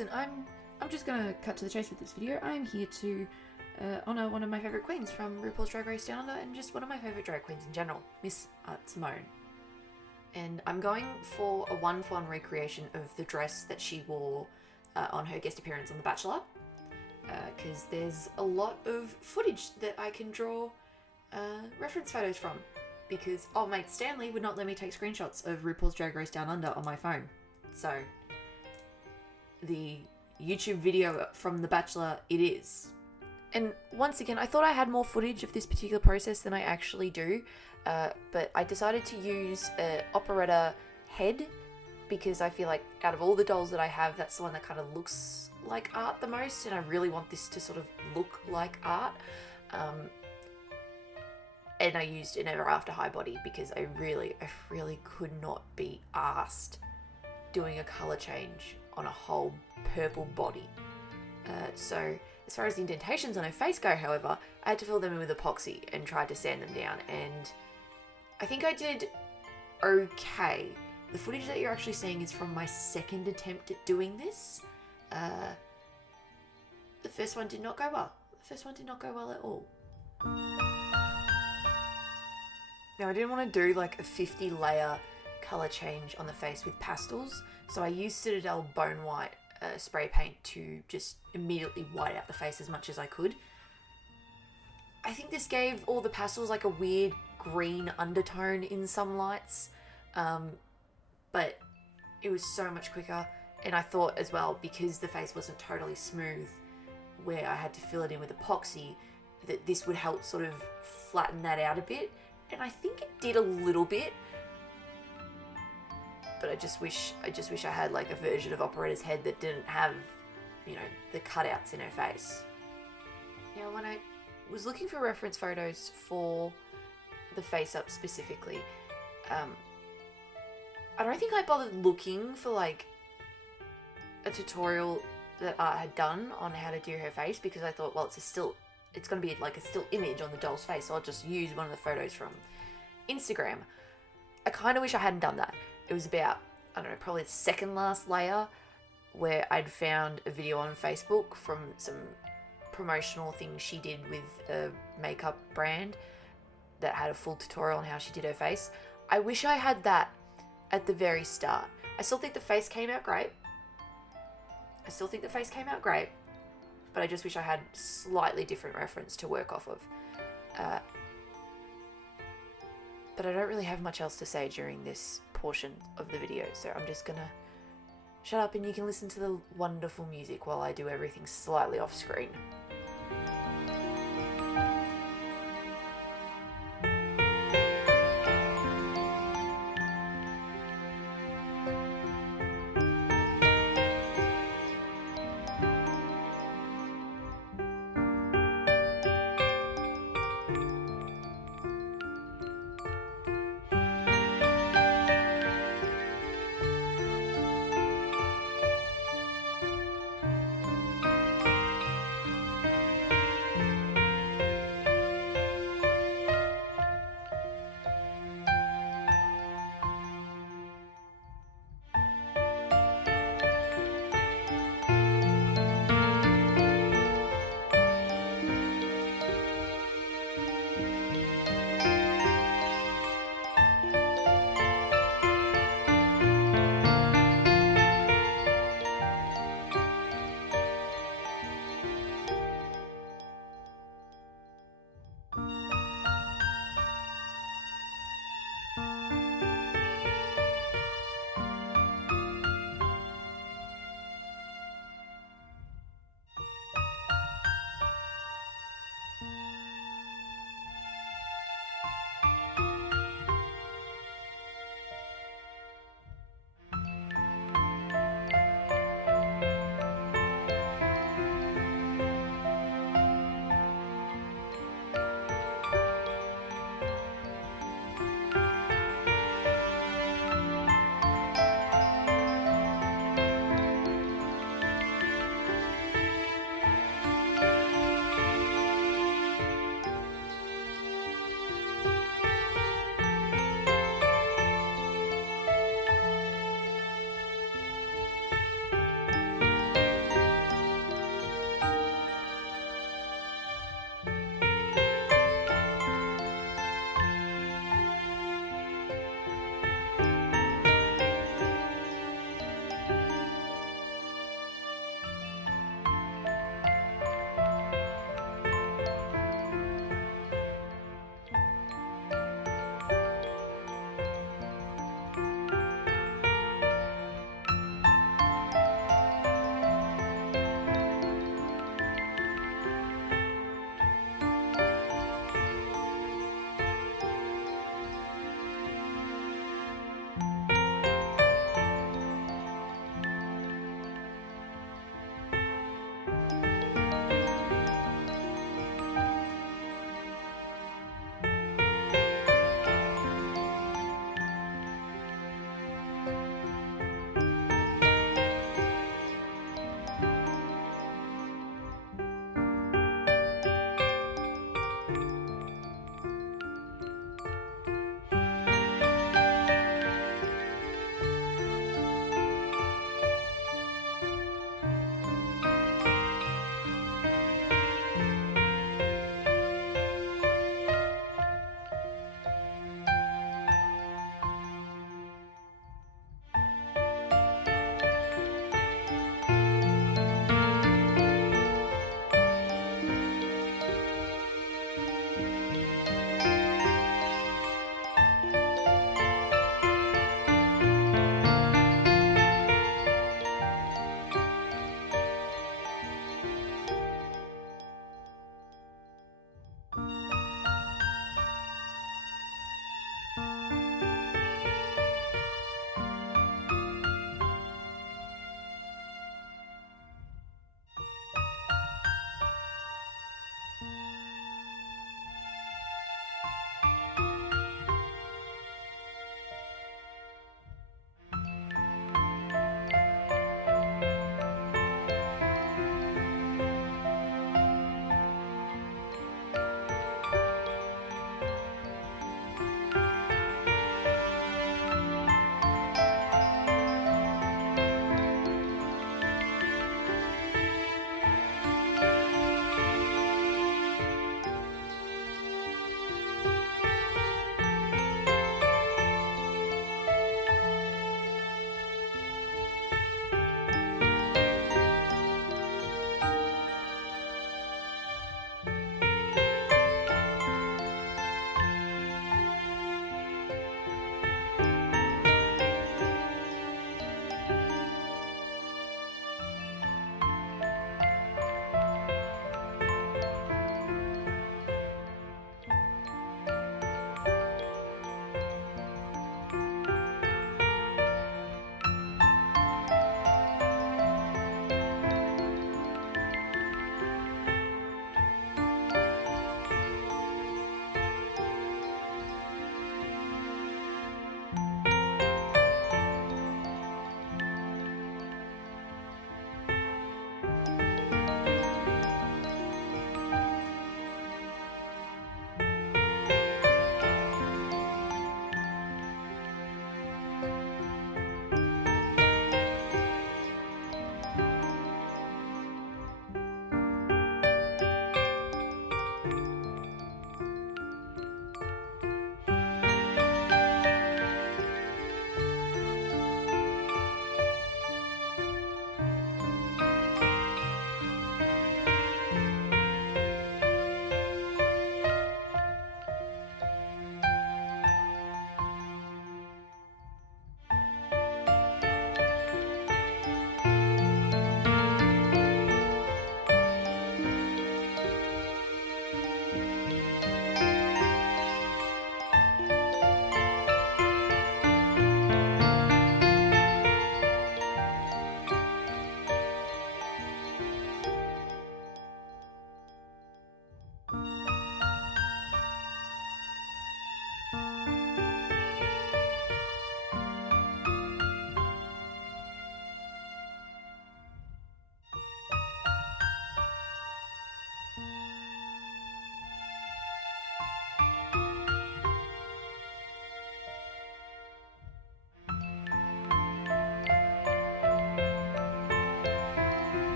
listen, I'm just gonna cut to the chase with this video. I'm here to honour one of my favourite queens from RuPaul's Drag Race Down Under, and just one of my favourite drag queens in general, Miss Simone. And I'm going for a one-for-one recreation of the dress that she wore on her guest appearance on The Bachelor, because there's a lot of footage that I can draw reference photos from, because old mate Stanley would not let me take screenshots of RuPaul's Drag Race Down Under on my phone. So the YouTube video from The Bachelor it is. And once again, I thought I had more footage of this particular process than I actually do, but I decided to use an operetta head because I feel like out of all the dolls that I have, that's the one that kind of looks like art the most, and I really want this to sort of look like art. And I used an Ever After High Body because I really could not be arsed doing a colour change on a whole purple body. So as far as the indentations on her face go, however, I had to fill them in with epoxy and tried to sand them down, and I think I did okay. The footage that you're actually seeing is from my second attempt at doing this. The first one did not go well. At all. Now, I didn't want to do like a 50 layer colour change on the face with pastels, so I used Citadel Bone White spray paint to just immediately white out the face as much as I could. I think this gave all the pastels like a weird green undertone in some lights, but it was so much quicker, and I thought as well, because the face wasn't totally smooth where I had to fill it in with epoxy, that this would help sort of flatten that out a bit, and I think it did a little bit. But I just wish I had like a version of Operetta's head that didn't have, you know, the cutouts in her face. Now, when I was looking for reference photos for the face up specifically, I don't think I bothered looking for like a tutorial that Art had done on how to do her face, because I thought, well, it's going to be like a still image on the doll's face, so I'll just use one of the photos from Instagram. I kind of wish I hadn't done that. It was about, I don't know, probably the second last layer where I'd found a video on Facebook from some promotional things she did with a makeup brand that had a full tutorial on how she did her face. I wish I had that at the very start. I still think the face came out great. But I just wish I had slightly different reference to work off of. But I don't really have much else to say during this portion of the video, so I'm just gonna shut up and you can listen to the wonderful music while I do everything slightly off screen.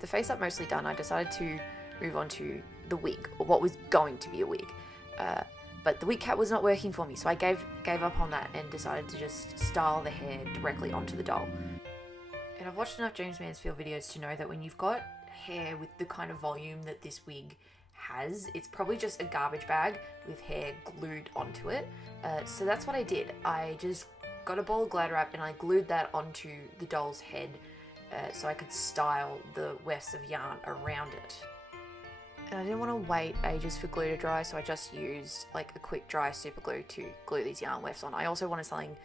with the face up mostly done, I decided to move on to the wig, or what was going to be a wig. But the wig cap was not working for me, so I gave up on that and decided to just style the hair directly onto the doll. And I've watched enough James Mansfield videos to know that when you've got hair with the kind of volume that this wig has, it's probably just a garbage bag with hair glued onto it. So that's what I did. I just got a ball of Glad wrap and I glued that onto the doll's head so I could style the wefts of yarn around it. And I didn't want to wait ages for glue to dry, so I just used like a quick dry super glue to glue these yarn wefts on. I also wanted something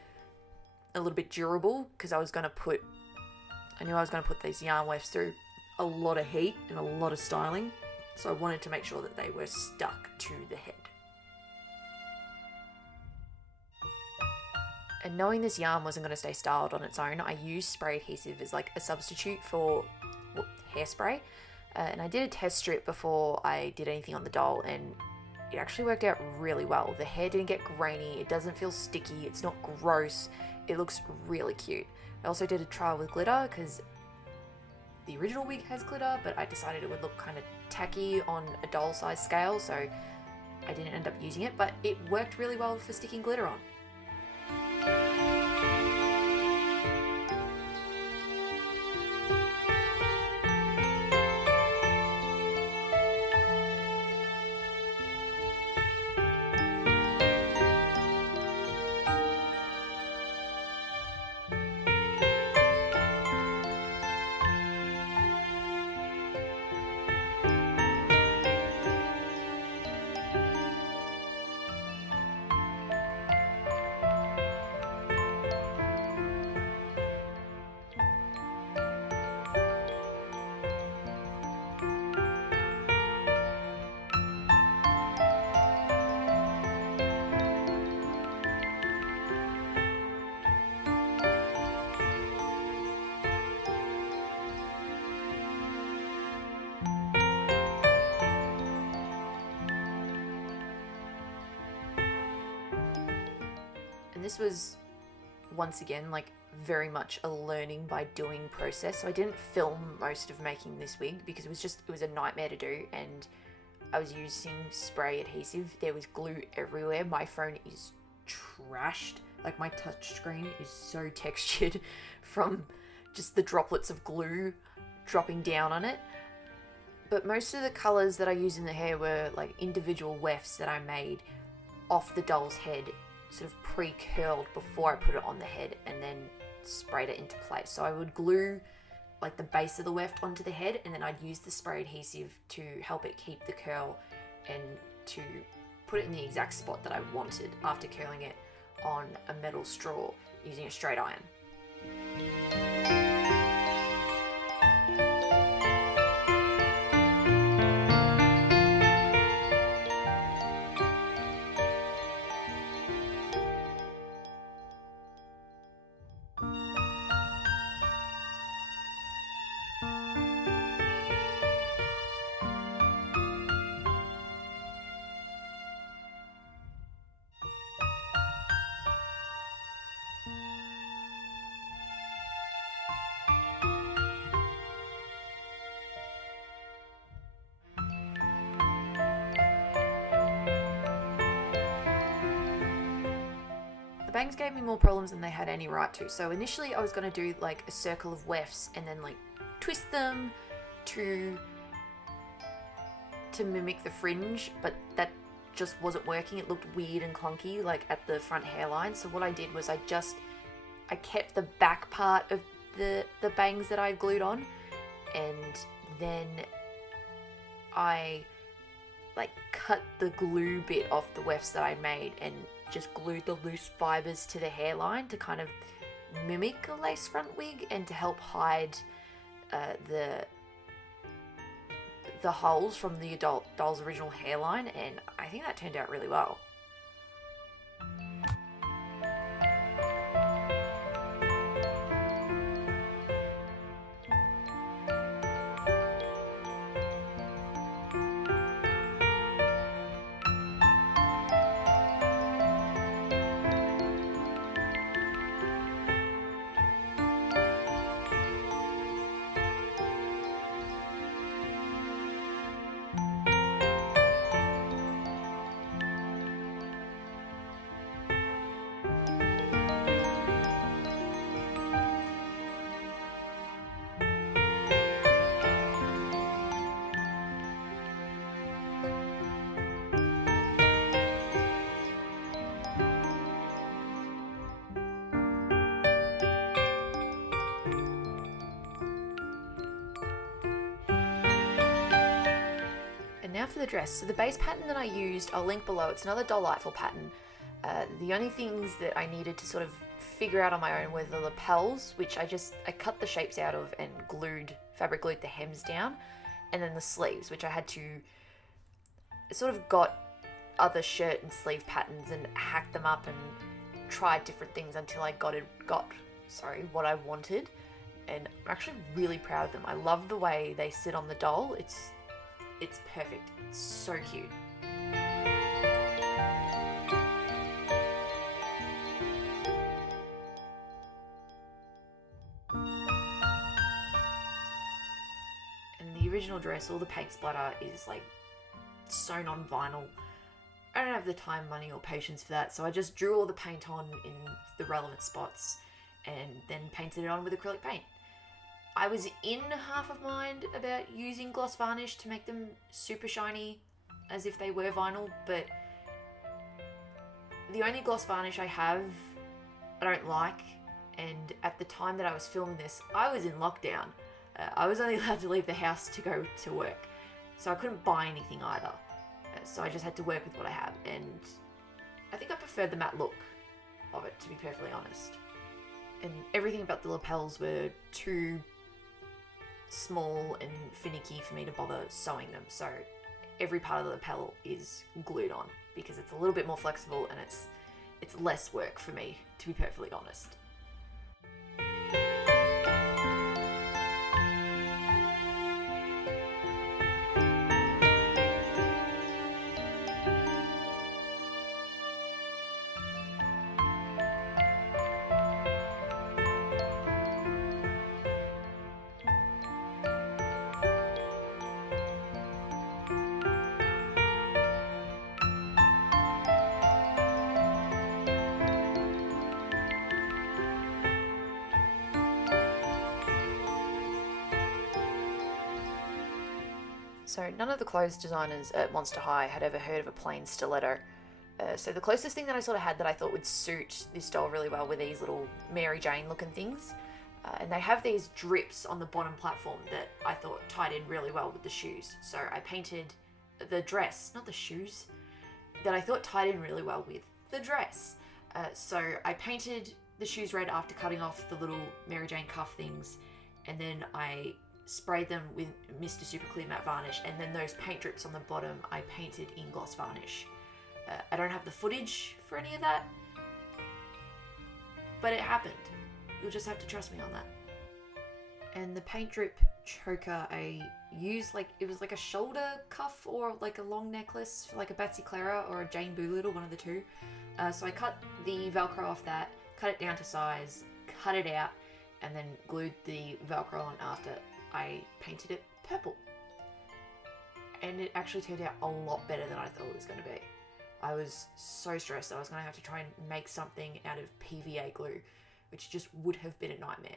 a little bit durable because I knew I was going to put these yarn wefts through a lot of heat and a lot of styling, so I wanted to make sure that they were stuck to the head. And knowing this yarn wasn't going to stay styled on its own, I used spray adhesive as like a substitute for hairspray. And I did a test strip before I did anything on the doll, and it actually worked out really well. The hair didn't get grainy, it doesn't feel sticky, it's not gross, it looks really cute. I also did a trial with glitter because the original wig has glitter, but I decided it would look kind of tacky on a doll size scale, so I didn't end up using it, but it worked really well for sticking glitter on. This was, once again, like very much a learning by doing process. So I didn't film most of making this wig because it was a nightmare to do, and I was using spray adhesive. There was glue everywhere. My phone is trashed. Like my touch screen is so textured from just the droplets of glue dropping down on it. But most of the colours that I used in the hair were like individual wefts that I made off the doll's head, sort of pre-curled before I put it on the head, and then sprayed it into place. So I would glue like the base of the weft onto the head, and then I'd use the spray adhesive to help it keep the curl and to put it in the exact spot that I wanted after curling it on a metal straw using a straight iron. Bangs gave me more problems than they had any right to. So initially I was going to do like a circle of wefts and then like twist them to mimic the fringe, but that just wasn't working. It looked weird and clunky like at the front hairline. So what I did was I kept the back part of the bangs that I glued on, and then I like cut the glue bit off the wefts that I made and just glued the loose fibers to the hairline to kind of mimic a lace front wig and to help hide the holes from the doll's original hairline, and I think that turned out really well. for the dress. So the base pattern that I used, I'll link below. It's another Delightful pattern. The only things that I needed to sort of figure out on my own were the lapels, which I cut the shapes out of and fabric glued the hems down, and then the sleeves, which I had to sort of got other shirt and sleeve patterns and hacked them up and tried different things until I got what I wanted. And I'm actually really proud of them. I love the way they sit on the doll. It's perfect. It's so cute. And the original dress, all the paint splatter is like sewn on vinyl. I don't have the time, money, or patience for that, so I just drew all the paint on in the relevant spots and then painted it on with acrylic paint. I was in half of mind about using gloss varnish to make them super shiny as if they were vinyl, but the only gloss varnish I have I don't like, and at the time that I was filming this, I was in lockdown. I was only allowed to leave the house to go to work, so I couldn't buy anything either. So I just had to work with what I have, and I think I preferred the matte look of it, to be perfectly honest. And everything about the lapels were too small and finicky for me to bother sewing them, so every part of the lapel is glued on because it's a little bit more flexible and it's less work for me, to be perfectly honest. So none of the clothes designers at Monster High had ever heard of a plain stiletto. So the closest thing that I sort of had that I thought would suit this doll really well were these little Mary Jane looking things. And they have these drips on the bottom platform that I thought tied in really well with the shoes. So I painted the dress, not the shoes, that I thought tied in really well with the dress. So I painted the shoes red after cutting off the little Mary Jane cuff things, and then I sprayed them with Mr. Super Clear Matte Varnish, and then those paint drips on the bottom I painted in gloss varnish. I don't have the footage for any of that, but it happened. You'll just have to trust me on that. And the paint drip choker I used, it was like a shoulder cuff or like a long necklace for like a Batsy Clara or a Jane Boolittle, one of the two. So I cut the Velcro off that, cut it down to size, cut it out, and then glued the Velcro on after. I painted it purple. And it actually turned out a lot better than I thought it was going to be. I was so stressed I was going to have to try and make something out of PVA glue, which just would have been a nightmare.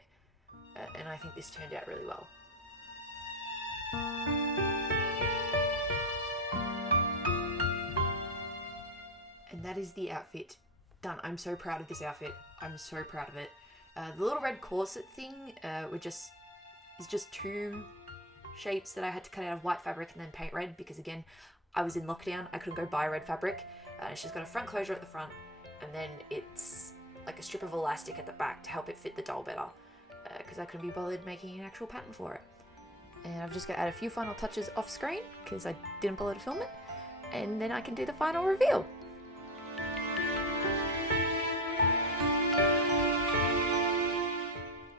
And I think this turned out really well. And that is the outfit done. I'm so proud of this outfit. I'm so proud of it. The little red corset thing is just two shapes that I had to cut out of white fabric and then paint red because, again, I was in lockdown. I couldn't go buy red fabric. It's just got a front closure at the front, and then it's like a strip of elastic at the back to help it fit the doll better because I couldn't be bothered making an actual pattern for it. And I've just got to add a few final touches off screen because I didn't bother to film it, and then I can do the final reveal.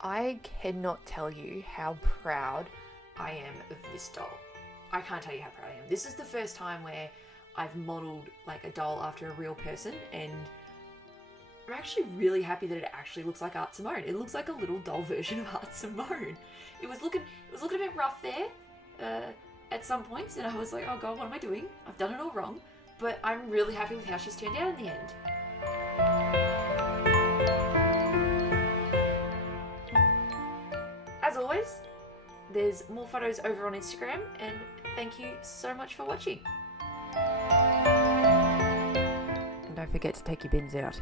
I cannot tell you how proud I am of this doll. I can't tell you how proud I am. This is the first time where I've modelled like a doll after a real person, and I'm actually really happy that it actually looks like Art Simone. It looks like a little doll version of Art Simone. It was looking a bit rough there at some points, and I was like, oh god, what am I doing? I've done it all wrong. But I'm really happy with how she's turned out in the end. As always, there's more photos over on Instagram, and thank you so much for watching. And don't forget to take your bins out.